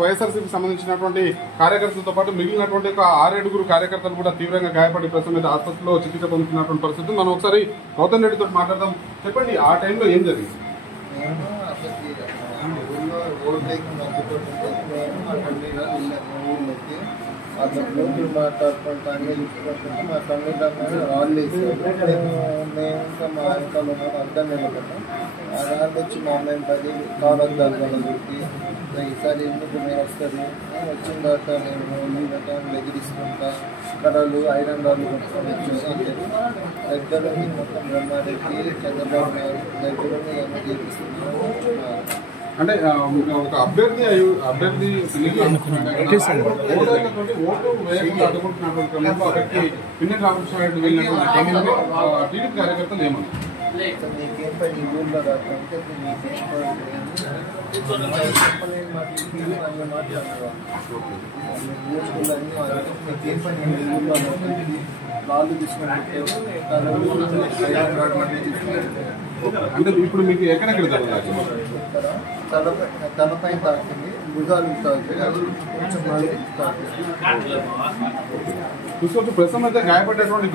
వైఎస్ఆర్సీకి సంబంధించినటువంటి కార్యకర్తలతో పాటు మిగిలినటువంటి 6 కార్యకర్తలు కూడా తీవ్రంగా గాయపడి ప్రస్తుతం మీద ఆసుపత్రిలో చికిత్స పొందుతున్నటువంటి పరిస్థితి. మనం ఒకసారి గౌతమ్ రెడ్డితో మాట్లాడదాం. చెప్పండి, ఆ టైంలో ఏం జరిగింది? రోజులు మాట్లాడుకుంటా అన్నీ చూసుకుంటుంటే మా తల్లిదండ్రులు రాళ్ళు వేసారు. మేము ఇంకా మా ఇంట్లో అర్థం నిలబడ్డాం. ఆ రాళ్ళు వచ్చి మా అమ్మాయి 10 కావద్దాలు చూపి ఈసారి ఎందుకు మీరు వస్తుంది వచ్చిన తర్వాత నేను ఎగిరిస్తుంటా కర్రలు ఐరన్ రాళ్ళు కొట్టుకొని వచ్చేసి దగ్గర మొత్తం బ్రహ్మారెడ్డి చంద్రబాబు నాయుడు దగ్గర చేపిస్తున్నాను. అంటే ఒక అభ్యర్థి ఓటు వేయకుండా అడ్డుకుంటున్నటువంటి క్రమంలో అక్కడికి పిన్నె రామకృష్ణారెడ్డి వెళ్ళినటువంటి క్రమంలో టీడీపీ కార్యకర్తలు ఏమన్నారు? మీకేం పని ఈ ఊళ్ళో రాకుంటే మీకేం మీకేం పని ఊళ్ళో వాళ్ళు తీసుకుని అంటే ఇప్పుడు మీకు ఎక్కడెక్కడ తలపై తాకింది, భుజాలు తాకింది, కొంచెం చూసుకోవచ్చు. ప్రస్తుతం అయితే గాయపడేటువంటి